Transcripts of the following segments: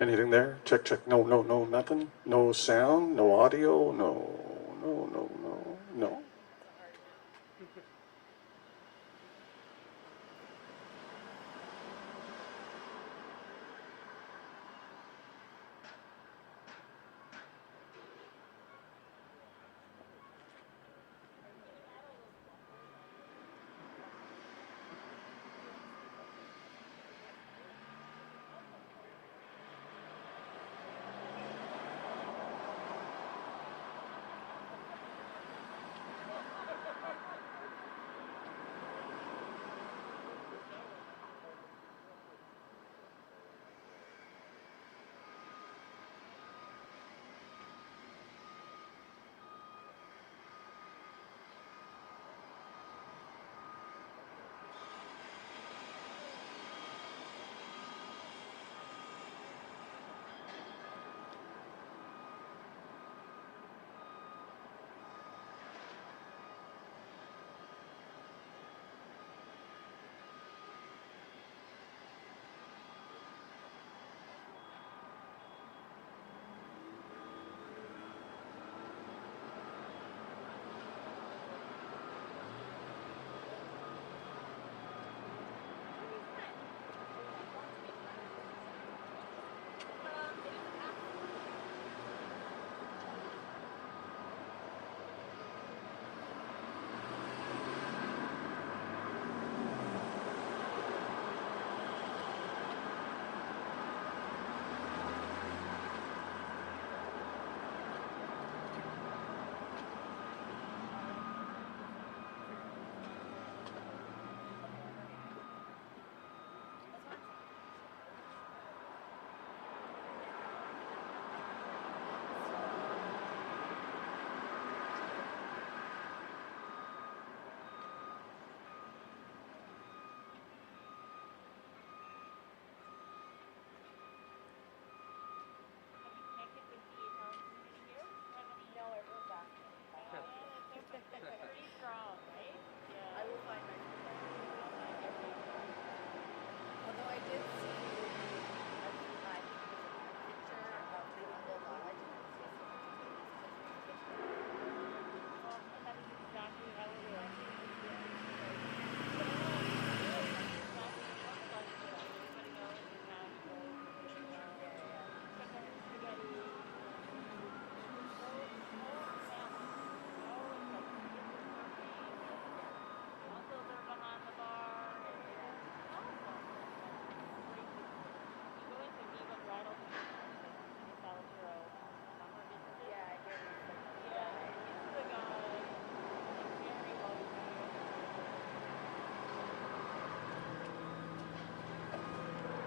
Anything there? Check, check. No, no, no, nothing. No sound, no audio, no, no, no, no, no.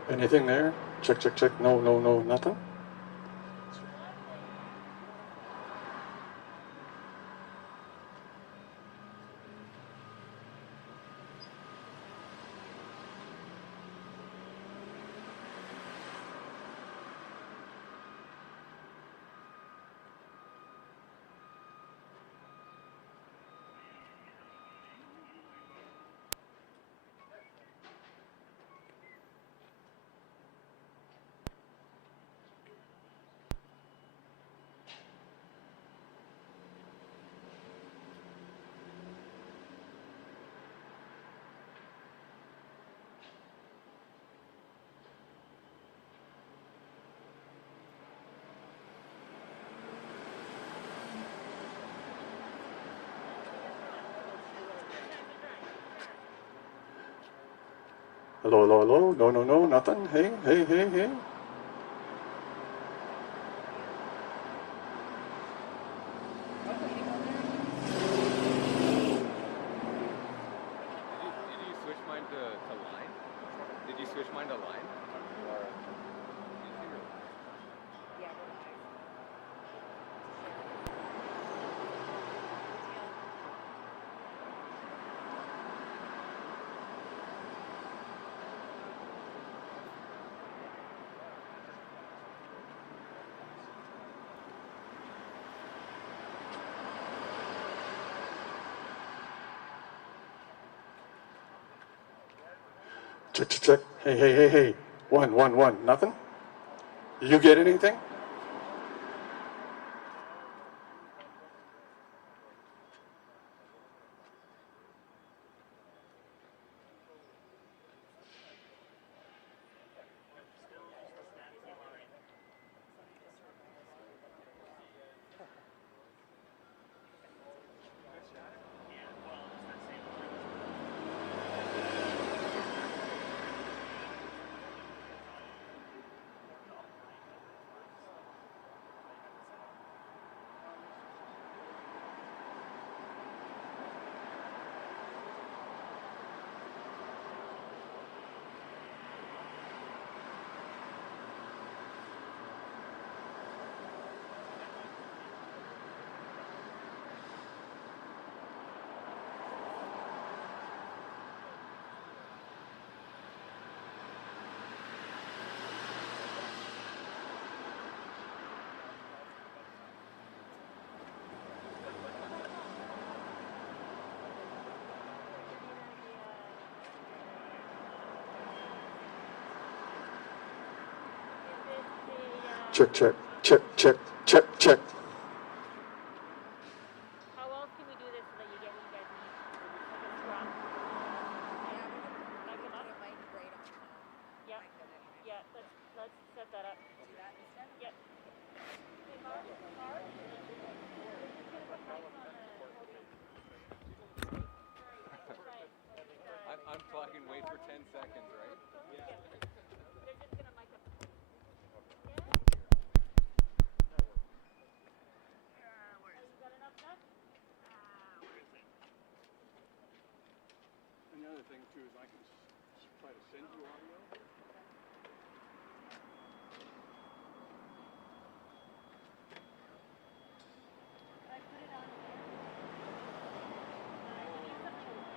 Anything there? Check, check, check. No, no, no, nothing. Hello, hello, hello. No, no, no, nothing. Hey, hey, hey, hey. Did you switch mine to line? Did you switch mine to line? Or did you really? Check, check, check. Hey, hey, hey, hey. One, one, one. Nothing? You get anything? Check, check, check, check, check, check. How else can we do this so that you get what you guys need? Like a scrub. Mic him up? Yep. Yeah, let's set that up. Do that instead? Yep. Hey, Mark? Mark? Just gonna put mics on the podium. I'm talking, wait for 10 seconds, right? Yeah. They're just gonna mic up. You got enough stuff? And the other thing too is I can try to send you audio. Can I put it on here? I can use some choice.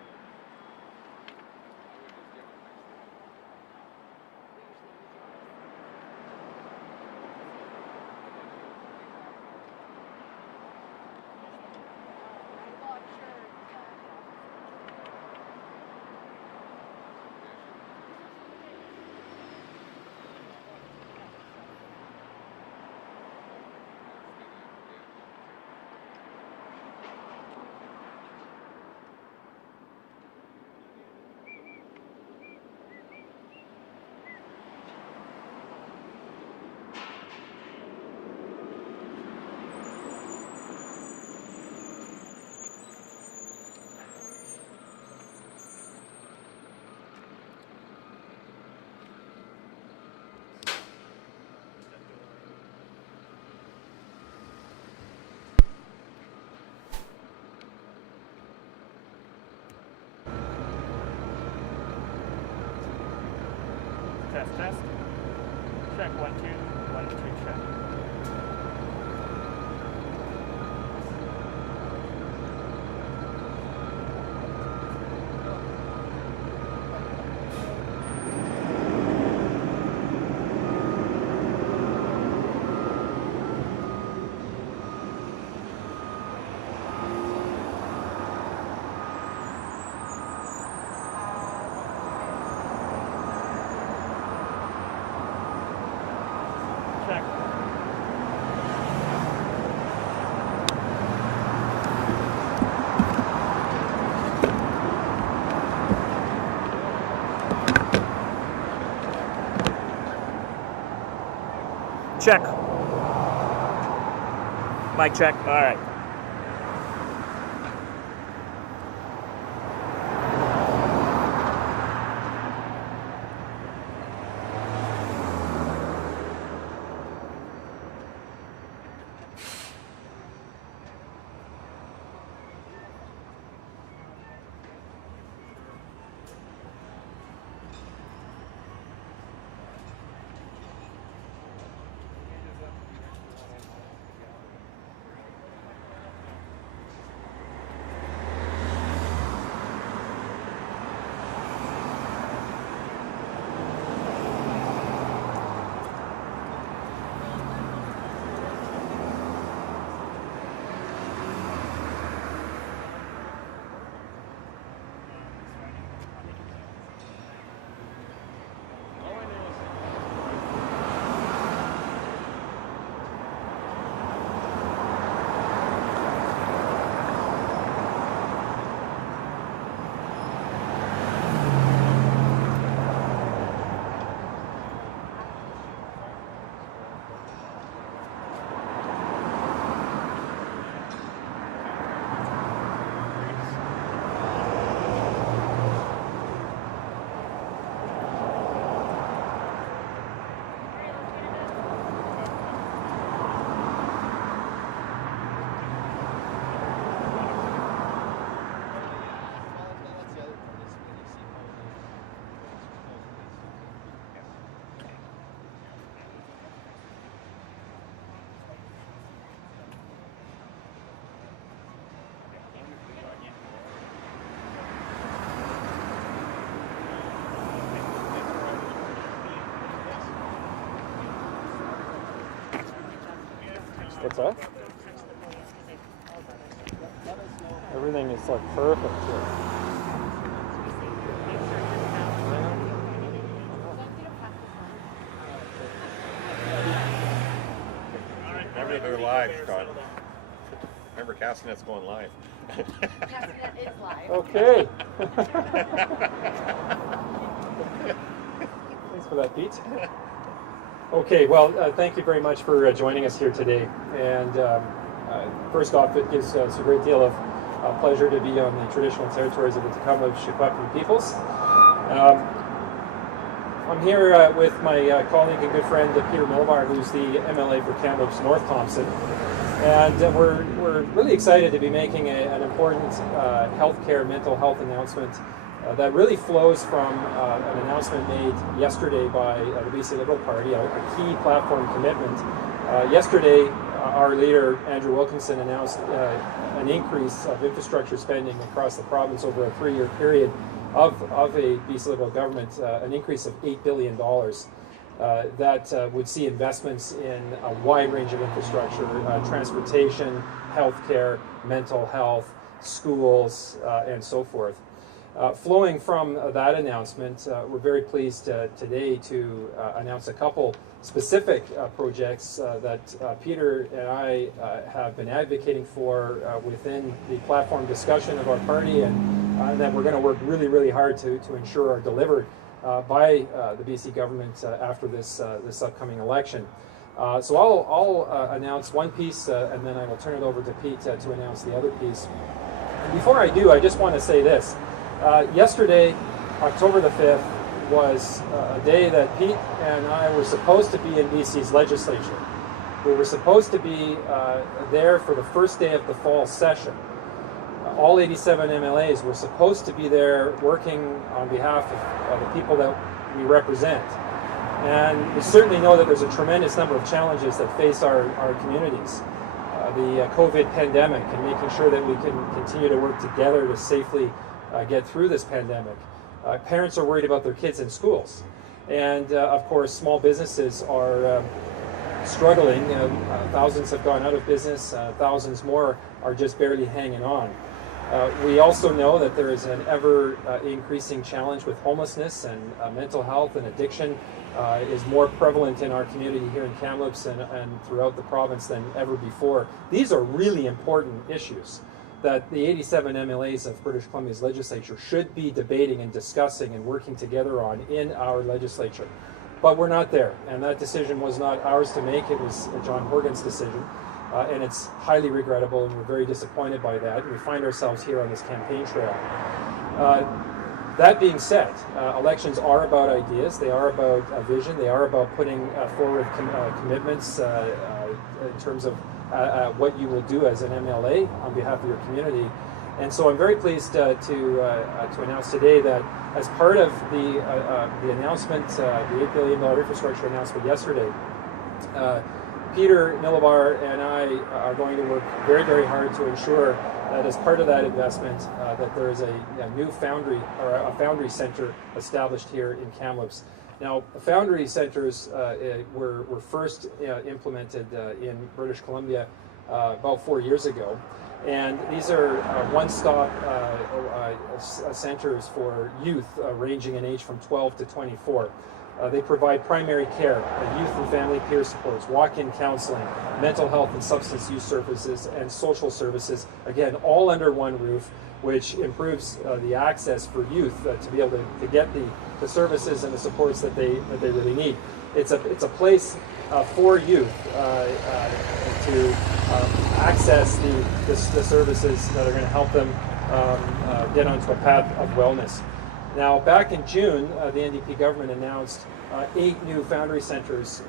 Test, test. Check, 1, 2, 1, 2, check. Check. Check. Mic check. All right. What's that? Everything is like perfect here. Remember they're live, Scott. Remember Castanet's going live. Castanet is live. Okay. Thanks for that, Pete. Okay, well, thank you very much for joining us here today. And first off, it gives us a great deal of pleasure to be on the traditional territories of the Kamloops peoples. I'm here with my colleague and good friend Peter Milobar, who's the MLA for Kamloops North Thompson. And we're really excited to be making an important healthcare, mental health announcement that really flows from an announcement made yesterday by the BC Liberal Party, a key platform commitment. Yesterday, our leader, Andrew Wilkinson, announced an increase of infrastructure spending across the province over a 3-year period of a BC Liberal government, an increase of $8 billion. That would see investments in a wide range of infrastructure, transportation, healthcare, mental health, schools, and so forth. Flowing from that announcement, we're very pleased today to announce a couple specific projects that Peter and I have been advocating for within the platform discussion of our party, and that we're going to work really, really hard to ensure are delivered by the BC government after this upcoming election. So I'll announce one piece, and then I will turn it over to Pete to announce the other piece. And before I do, I just want to say this. Yesterday, October the 5th, was a day that Pete and I were supposed to be in BC's legislature. We were supposed to be there for the first day of the fall session. All 87 MLAs were supposed to be there working on behalf of the people that we represent. And we certainly know that there's a tremendous number of challenges that face our communities. The COVID pandemic and making sure that we can continue to work together to safely get through this pandemic. Parents are worried about their kids in schools. And of course, small businesses are struggling. Thousands have gone out of business. Thousands more are just barely hanging on. We also know that there is an ever increasing challenge with homelessness, and mental health and addiction is more prevalent in our community here in Kamloops and throughout the province than ever before. These are really important issues that the 87 MLAs of British Columbia's legislature should be debating and discussing and working together on in our legislature. But we're not there, and that decision was not ours to make. It was John Horgan's decision. And it's highly regrettable, and we're very disappointed by that. We find ourselves here on this campaign trail. That being said, elections are about ideas. They are about a vision. They are about putting forward commitments in terms of what you will do as an MLA on behalf of your community. And so I'm very pleased to announce today that as part of the announcement, the $8 billion infrastructure announcement yesterday, Peter Milobar and I are going to work very, very hard to ensure that as part of that investment, that there is a new foundry or a foundry center established here in Kamloops. Now, foundry centers were first implemented in British Columbia about 4 years ago. And these are one-stop centers for youth ranging in age from 12 to 24. They provide primary care, youth and family peer supports, walk-in counseling, mental health and substance use services, and social services, again, all under one roof, which improves the access for youth to be able to get the services and the supports that they really need. It's a place for youth to access the services that are going to help them get onto a path of wellness. Now, back in June, the NDP government announced 8 new foundry centers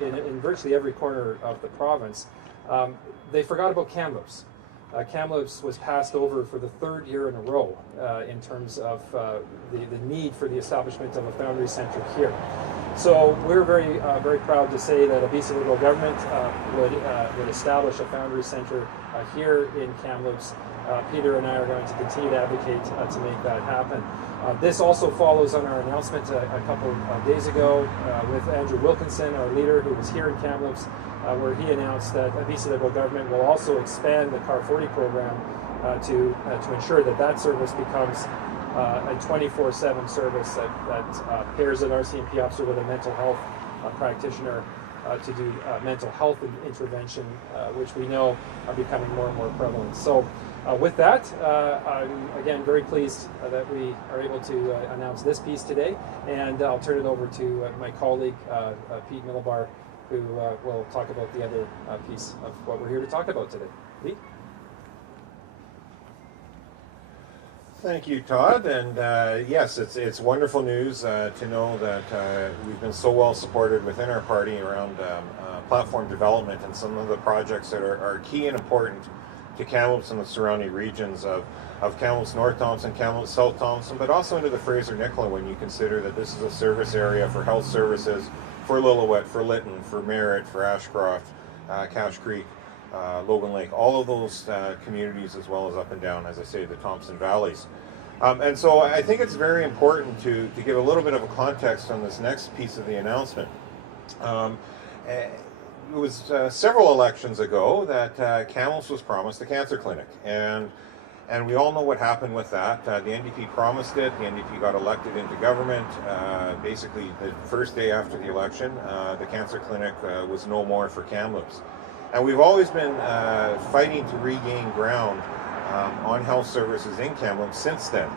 in virtually every corner of the province. They forgot about Kamloops. Kamloops was passed over for the 3rd year in a row in terms of the need for the establishment of a foundry center here. So we're very proud to say that a BC Liberal government would establish a foundry center here in Kamloops Peter and I are going to continue to advocate to make that happen. This also follows on our announcement a couple of days ago with Andrew Wilkinson, our leader, who was here in Kamloops, where he announced that BC Liberal government will also expand the Car 40 program to ensure that that service becomes a 24/7 service that pairs an RCMP officer with a mental health practitioner to do mental health intervention, which we know are becoming more and more prevalent. So with that, I'm again very pleased that we are able to announce this piece today, and I'll turn it over to my colleague, Pete Milobar, who will talk about the other piece of what we're here to talk about today. Pete? Thank you, Todd. And yes, it's wonderful news to know that we've been so well supported within our party around platform development and some of the projects that are key and important to Kamloops and the surrounding regions of Kamloops North Thompson, Kamloops South Thompson, but also into the Fraser-Nicola when you consider that this is a service area for health services for Lillooet, for Lytton, for Merritt, for Ashcroft, Cache Creek, Logan Lake, all of those communities, as well as up and down, as I say, the Thompson Valleys. And so I think it's very important to give a little bit of a context on this next piece of the announcement. It was several elections ago that Kamloops was promised a cancer clinic, and we all know what happened with that. The NDP promised it. The NDP got elected into government. Basically, the first day after the election, the cancer clinic was no more for Kamloops. And we've always been fighting to regain ground on health services in Kamloops since then.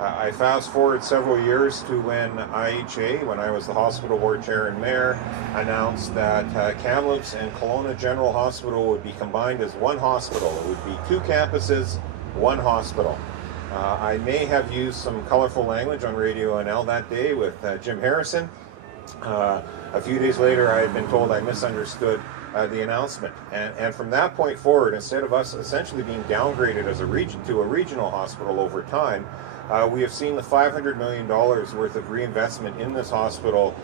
I fast forward several years to when IHA, when I was the hospital board chair and mayor, announced that Kamloops and Kelowna General Hospital would be combined as one hospital. It would be 2 campuses, 1 hospital. I may have used some colorful language on Radio NL that day with Jim Harrison. A few days later, I had been told I misunderstood the announcement, and from that point forward, instead of us essentially being downgraded as a region to a regional hospital over time, we have seen the $500 million worth of reinvestment in this hospital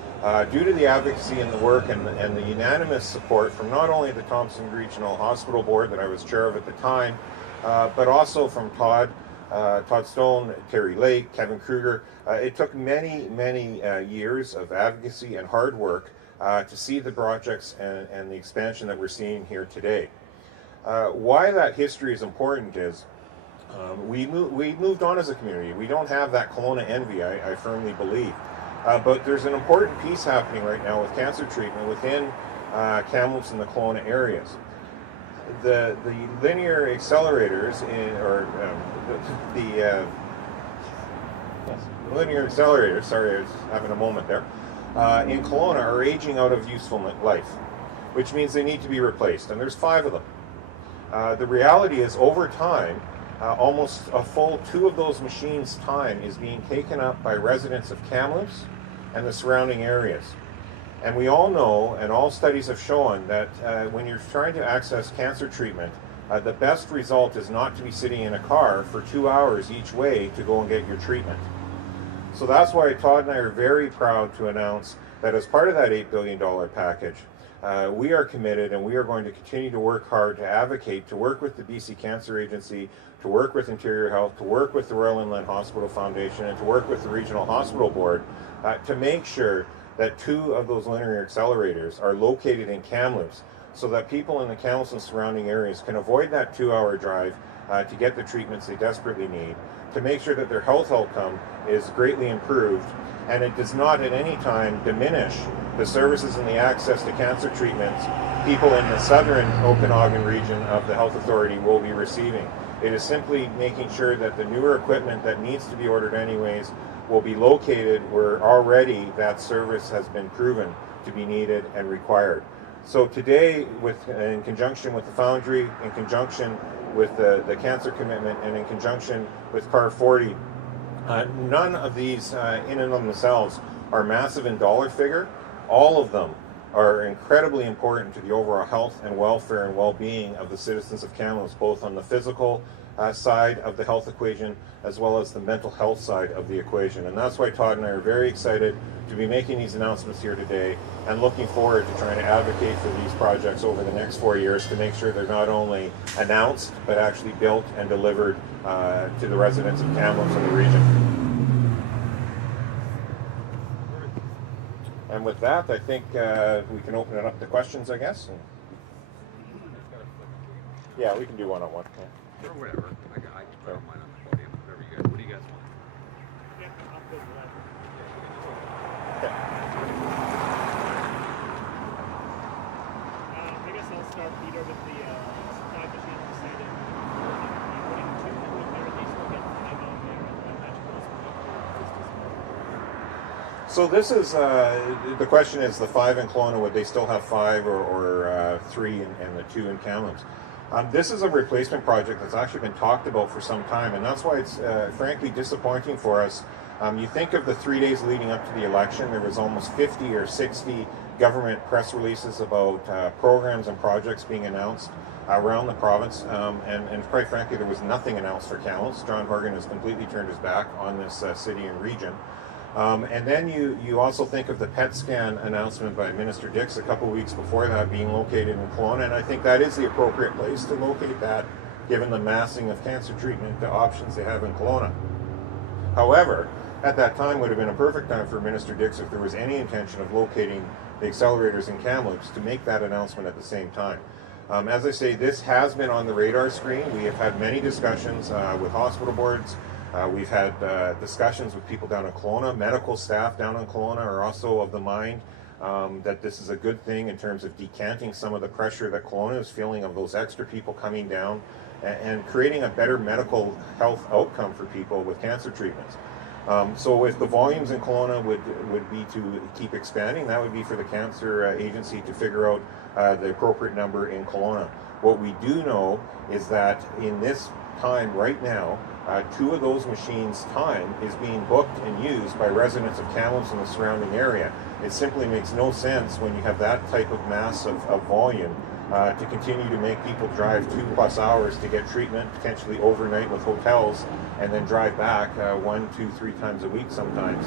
due to the advocacy and the work and the unanimous support from not only the Thompson Regional Hospital Board that I was chair of at the time, but also from Todd Stone, Terry Lake, Kevin Kruger. It took many years of advocacy and hard work to see the projects and the expansion that we're seeing here today. Why that history is important is we moved on as a community. We don't have that Kelowna envy, I firmly believe. But there's an important piece happening right now with cancer treatment within Kamloops and the Kelowna areas. The linear accelerators, linear accelerators, sorry, I was having a moment there, in Kelowna are aging out of useful life, which means they need to be replaced, and there's 5 of them. The reality is, over time, almost a full 2 of those machines' time is being taken up by residents of Kamloops and the surrounding areas. And we all know, and all studies have shown, that when you're trying to access cancer treatment, the best result is not to be sitting in a car for 2 hours each way to go and get your treatment. So that's why Todd and I are very proud to announce that as part of that $8 billion package, we are committed and we are going to continue to work hard to advocate, to work with the BC Cancer Agency, to work with Interior Health, to work with the Royal Inland Hospital Foundation, and to work with the Regional Hospital Board to make sure that 2 of those linear accelerators are located in Kamloops so that people in the Kamloops and surrounding areas can avoid that 2-hour drive to get the treatments they desperately need, to make sure that their health outcome is greatly improved, and it does not at any time diminish the services and the access to cancer treatments people in the southern Okanagan region of the Health Authority will be receiving. It is simply making sure that the newer equipment that needs to be ordered anyways will be located where already that service has been proven to be needed and required. So today, in conjunction with the Foundry, in conjunction with the cancer commitment, and in conjunction with Car 40, none of these in and of themselves are massive in dollar figure. All of them are incredibly important to the overall health and welfare and well-being of the citizens of Kamloops, both on the physical, side of the health equation, as well as the mental health side of the equation. And that's why Todd and I are very excited to be making these announcements here today, and looking forward to trying to advocate for these projects over the next 4 years to make sure they're not only announced, but actually built and delivered to the residents of Kamloops and the region. And with that, I think we can open it up to questions, I guess. Yeah, we can do one-on-one. Yeah. Or whatever. I can put mine on the podium. Whatever you guys. What do you guys want? Yeah, I'm good with that. Okay. I guess I'll start, Peter, with the supply machine you said it. Putting 200 there, they still get 5 out there, and then that goes to So this is, the question is, the 5 in Kelowna, would they still have 5 or 3 and the 2 in Kamloops? This is a replacement project that's actually been talked about for some time, and that's why it's frankly disappointing for us. You think of the 3 days leading up to the election, there was almost 50 or 60 government press releases about programs and projects being announced around the province, and quite frankly, there was nothing announced for Kamloops. John Horgan has completely turned his back on this city and region. And then you also think of the PET scan announcement by Minister Dix a couple weeks before that being located in Kelowna, and I think that is the appropriate place to locate that, given the massing of cancer treatment options they have in Kelowna. However, at that time would have been a perfect time for Minister Dix, if there was any intention of locating the accelerators in Kamloops, to make that announcement at the same time. As I say, this has been on the radar screen. We have had many discussions with hospital boards. We've had discussions with people down in Kelowna. Medical staff down in Kelowna are also of the mind that this is a good thing in terms of decanting some of the pressure that Kelowna is feeling of those extra people coming down, and creating a better medical health outcome for people with cancer treatments. So if the volumes in Kelowna would be to keep expanding, that would be for the cancer agency to figure out the appropriate number in Kelowna. What we do know is that in this time right now, 2 of those machines' time is being booked and used by residents of Kamloops and the surrounding area. It simply makes no sense when you have that type of mass of volume to continue to make people drive 2+ hours to get treatment, potentially overnight with hotels, and then drive back 1, 2, 3 times a week sometimes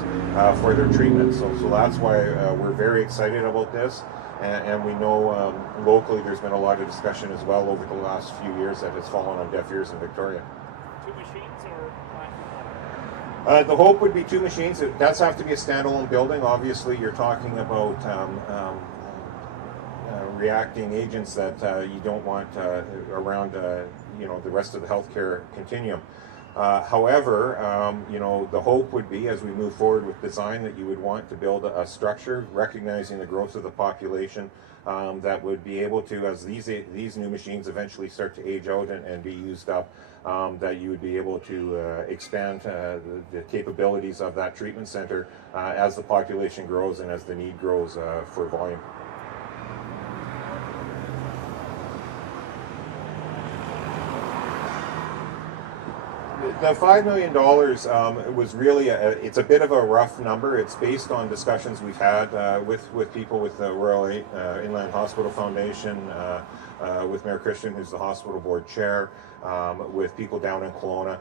for their treatment. So that's why we're very excited about this. And we know locally there's been a lot of discussion as well over the last few years that has fallen on deaf ears in Victoria. 2 machines or 5? The hope would be 2 machines. It does have to be a standalone building. Obviously, you're talking about reacting agents that you don't want around the rest of the healthcare continuum. However, the hope would be, as we move forward with design, that you would want to build a structure recognizing the growth of the population that would be able to, as these new machines eventually start to age out and be used up, that you would be able to expand the capabilities of that treatment center as the population grows and as the need grows for volume. The $5 million was really, it's a bit of a rough number. It's based on discussions we've had with people with the Royal Inland Hospital Foundation, with Mayor Christian, who's the hospital board chair, with people down in Kelowna.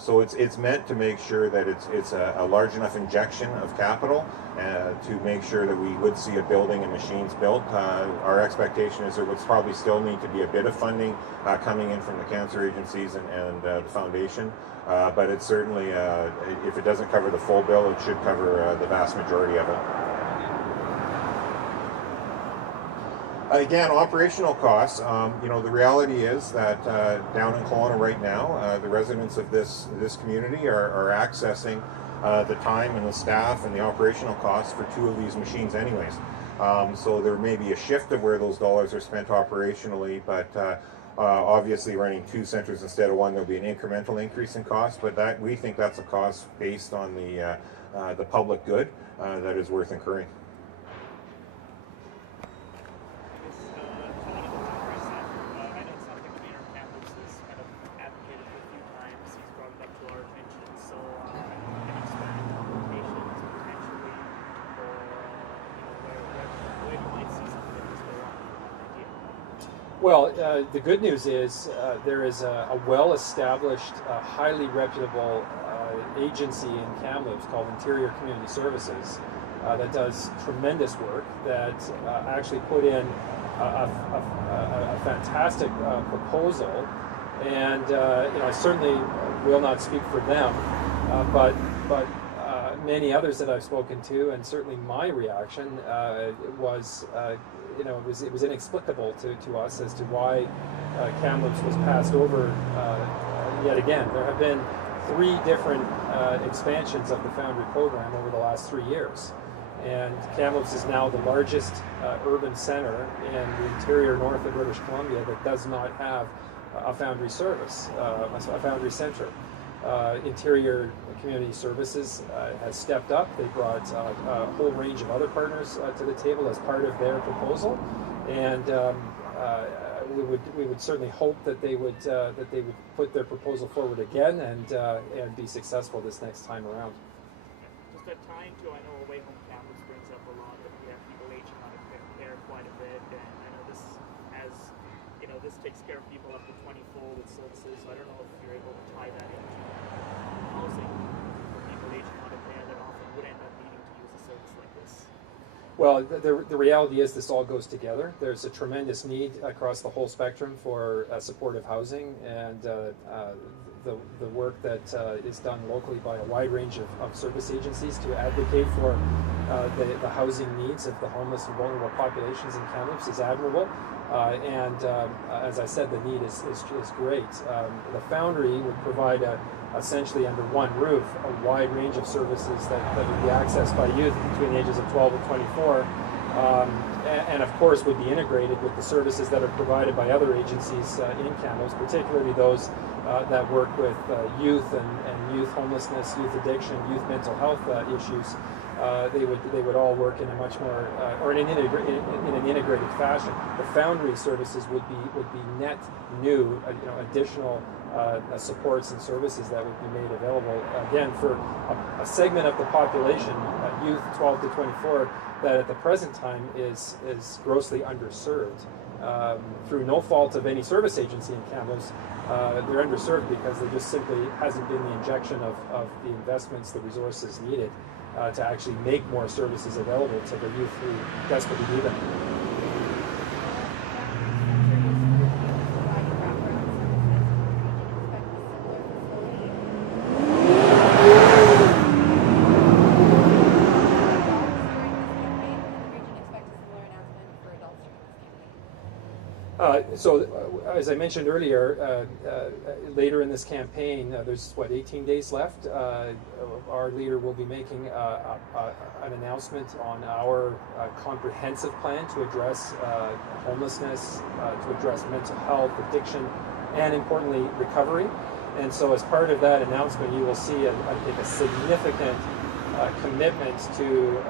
So it's meant to make sure that it's a large enough injection of capital to make sure that we would see a building and machines built. Our expectation is there would probably still need to be a bit of funding coming in from the cancer agencies and the foundation. But it's certainly, if it doesn't cover the full bill, it should cover the vast majority of it. Again, operational costs, the reality is that down in Kelowna right now, the residents of this community are accessing the time and the staff and the operational costs for 2 of these machines anyways. So there may be a shift of where those dollars are spent operationally, but obviously running 2 centers instead of 1, there'll be an incremental increase in cost, but we think that's a cost based on the public good that is worth incurring. Well, the good news is there is a well-established, highly reputable agency in Kamloops called Interior Community Services that does tremendous work, that actually put in a fantastic proposal. And I certainly will not speak for them, but many others that I've spoken to, and certainly my reaction was, it was inexplicable to us as to why Kamloops was passed over yet again. There have been 3 different expansions of the Foundry program over the last 3 years. And Kamloops is now the largest urban center in the interior north of British Columbia that does not have a Foundry service, a Foundry center. Interior Community Services has stepped up. They brought a whole range of other partners to the table as part of their proposal, and we would certainly hope that they would put their proposal forward again and be successful this next time around. Just that tying to, I know Away Home Kamloops brings up a lot that we have people aging out of care quite a bit, and I know this this takes care of people up to 24 with services, so I don't know if you're able to tie that into housing for people aging out of care that often would end up needing to use a service like this. Well, the reality is this all goes together. There's a tremendous need across the whole spectrum for supportive housing, and the work that is done locally by a wide range of service agencies to advocate for the housing needs of the homeless and vulnerable populations in Kamloops is admirable. And as I said, the need is great. The Foundry would provide essentially under one roof a wide range of services that would be accessed by youth between the ages of 12 and 24, and of course would be integrated with the services that are provided by other agencies in Kamloops, particularly those that work with youth and youth homelessness, youth addiction, youth mental health issues. They would all work in a much more or in an integrated fashion. The Foundry services would be net new, additional supports and services that would be made available again for a segment of the population, youth 12 to 24, that at the present time is grossly underserved. Through no fault of any service agency in Kamloops, they're underserved because there just simply hasn't been the injection of the investments, the resources needed to actually make more services available to the youth who desperately need them. So, as I mentioned earlier, later in this campaign, there's 18 days left. Our leader will be making an announcement on our comprehensive plan to address homelessness, to address mental health, addiction, and importantly, recovery. And so, as part of that announcement, you will see, I think, a significant commitment to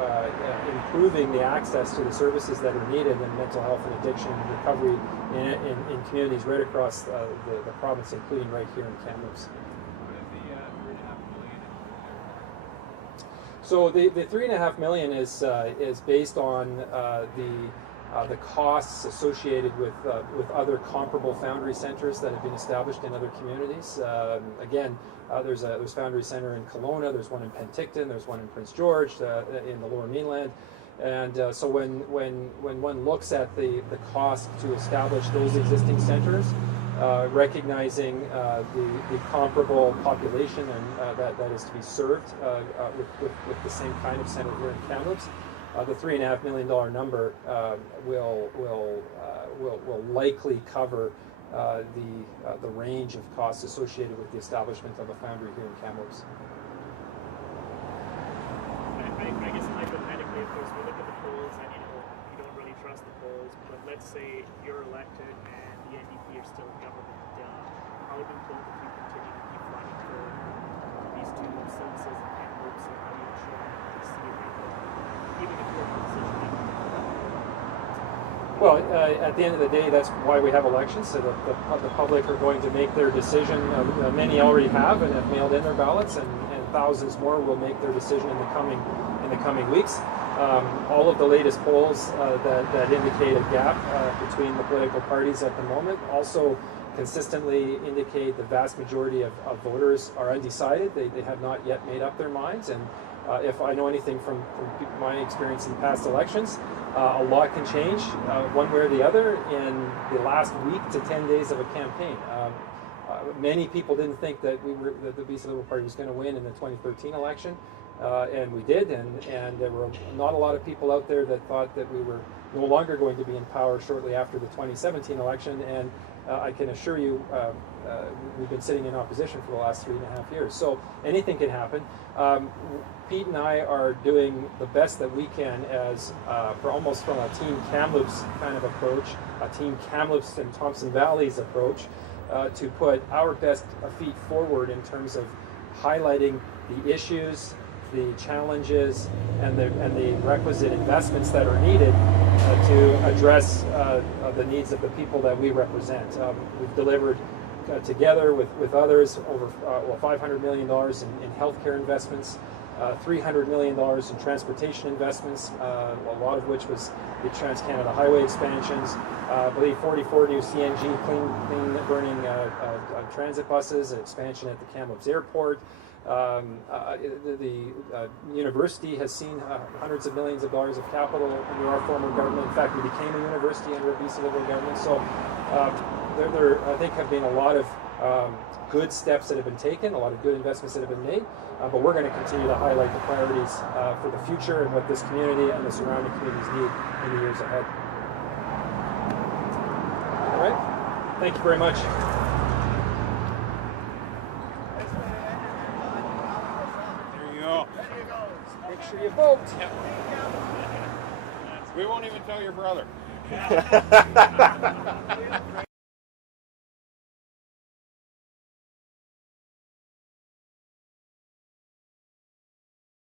improving the access to the services that are needed in mental health and addiction and recovery in communities right across the province, including right here in Kamloops. So the $3.5 million is based on the costs associated with other comparable Foundry centers that have been established in other communities. Again, there's Foundry Center in Kelowna, there's one in Penticton, there's one in Prince George, in the Lower Mainland, and so when one looks at the cost to establish those existing centers, recognizing the comparable population and that is to be served with the same kind of center here in Kamloops, the $3.5 million number will likely cover the range of costs associated with the establishment of a Foundry here in Kamloops. I guess hypothetically, of course, we look at the polls and you don't really trust the polls, but let's say you're elected and the NDP are still in government. How do both of you continue to keep fighting for these two services in Kamloops, and how do you ensure that you see it happen, even if you're in a position like that? Well, at the end of the day, that's why we have elections, so that the public are going to make their decision. Many already have and have mailed in their ballots, and thousands more will make their decision in the coming weeks. All of the latest polls that indicate a gap between the political parties at the moment also consistently indicate the vast majority of voters are undecided. They have not yet made up their minds. And if I know anything from my experience in past elections, a lot can change one way or the other in the last week to 10 days of a campaign. Many people didn't think that the BC Liberal Party was going to win in the 2013 election, and we did. And there were not a lot of people out there that thought that we were no longer going to be in power shortly after the 2017 election. And I can assure you, we've been sitting in opposition for the last 3.5 years. So anything can happen. Pete and I are doing the best that we can as almost from a Team Kamloops kind of approach, a Team Kamloops and Thompson Valley's approach, to put our best feet forward in terms of highlighting the issues, the challenges, and the requisite investments that are needed to address the needs of the people that we represent. We've delivered together with others over $500 million in healthcare investments, $300 million in transportation investments, a lot of which was the Trans-Canada Highway expansions. I believe 44 new CNG clean burning transit buses, an expansion at the Kamloops Airport. The university has seen hundreds of millions of dollars of capital under our former government. In fact, we became a university under a BC Liberal government. So there I think have been a lot of good steps that have been taken, a lot of good investments that have been made, but we're going to continue to highlight the priorities for the future and what this community and the surrounding communities need in the years ahead. All right, thank you very much. There you go. Make sure you vote. We won't even tell your brother.